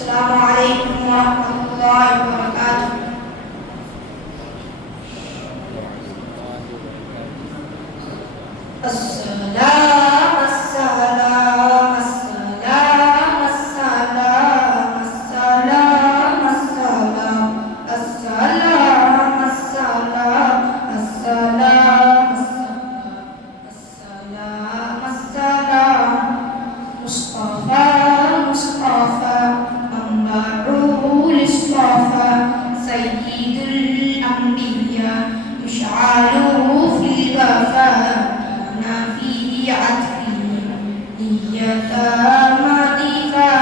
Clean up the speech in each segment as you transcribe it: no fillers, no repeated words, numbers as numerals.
अस्सलामु अलैकुम वरहमतुल्लाहि वबरकातुहू। अस्सलाम अस्सलाम अस्सलाम अस्सलाम अस्सलाम अस्सलाम अस्सलाम अस्सलाम अस्सलाम अस्सलाम अस्सलाम मुस्तफा मुस्तफा अम्बरुल इस्तिफा सय्यिदुल अंबिया युशअलु फिल वफा فيه عطفه نية مضيفا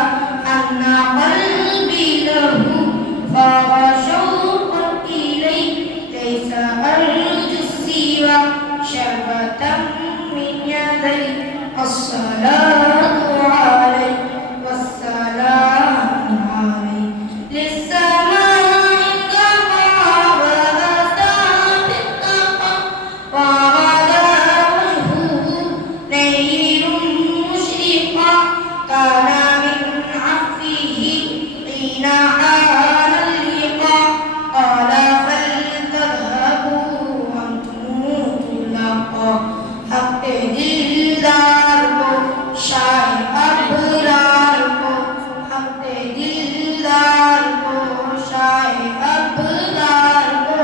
أن قلبي له فاغ شوقا إليه ليس أرجو السوى شربة من يدي الصلاة عليه والسلام عليه للسماء انتقى وأتى بالتقى كان من عفوه حين حان اللقاء قال فلتذهبوا أنتم طلقاء حق दिलदार को शाह अबरार को हक दिलदार को शाह अबरार को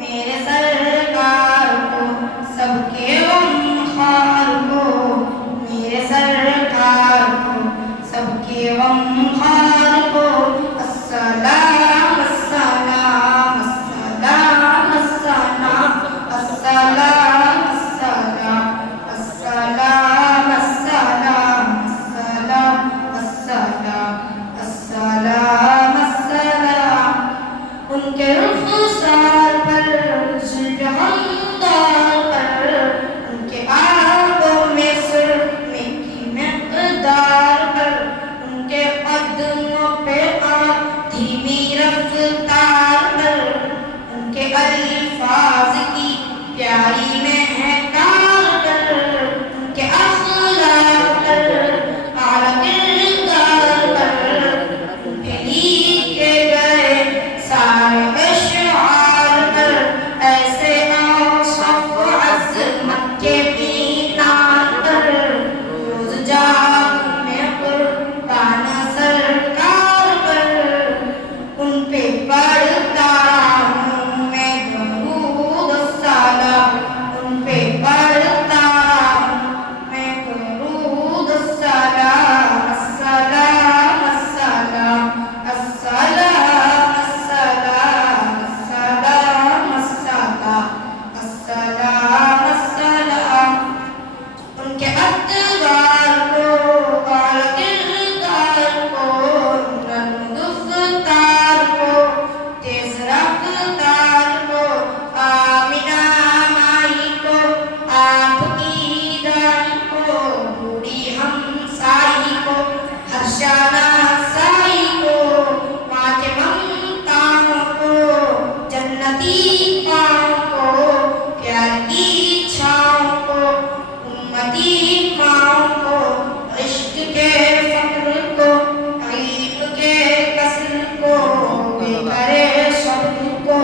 मेरे सरकार को सबके गमखार को मेरे सरकार को सबके गमखार को अस्सलाम अस्सलाम अस्सलाम अस्सलाम अस्सलाम अस्सलाम अस्सलाम अस्सलाम अस्सलाम अस्सलाम अस्सलाम उनके रुखसार पर जुल्फ़े हमदार पर उनके आंखों में सुरमे की मिक़दार पर उनके कदमों पे धीमी रफ्तार पर उनके अल्फाज की प्यारी महकार पर उनके अख़लाक़ पर आला किरदार पर उनके लिखे गए सारे अशआर पर ऐसे औसफ़ अज़मत के मीनार पर रोज़ जागने कुर्बान सरकार पर उन पे पढ़ता हूँ मैं दरूद सलाम उन पे पढ़ता हूँ मैं दरूद सलाम अस्सलाम अस्सलाम अस्सलाम अस्सलाम अस्सलाम अस्सलाम अस्सलाम उनके अतवार को और किरदार को नर्म गुफ्तार को तेज रफ्तार को आमिना माई को आपकी दाई को बूढ़ी हमसाई को हर्षाना साई को माँ के ममताओं को जन्नती पाँव को प्यार की छाँव को उम्मती माँव को इश्क के फक्र को इल्म के कसर को बेकरे शब्द को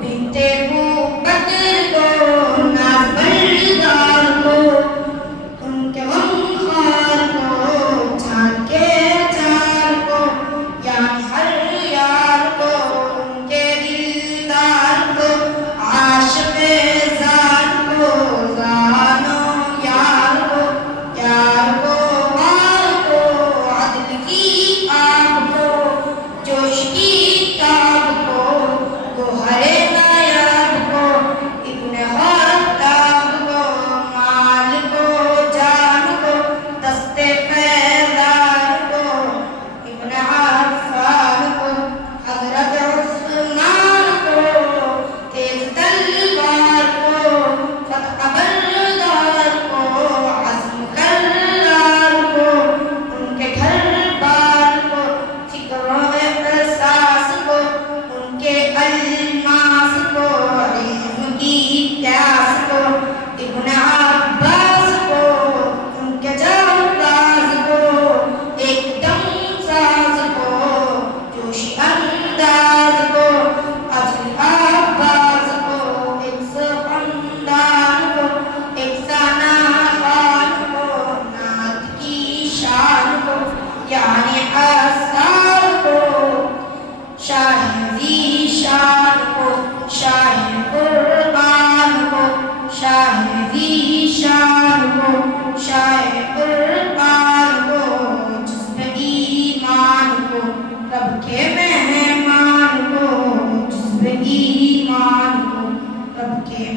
बिनते बकर को नाबरदार को उनके गमखार को जान के जान यानी अस्सार को, शाह ज़ीशान को, शाह कुर्बान को, शाह ज़ीशान को, शाह कुर्बान को, जिस्म ईमान को, रब के मेहमान को, जिस्म ईमान को, रब के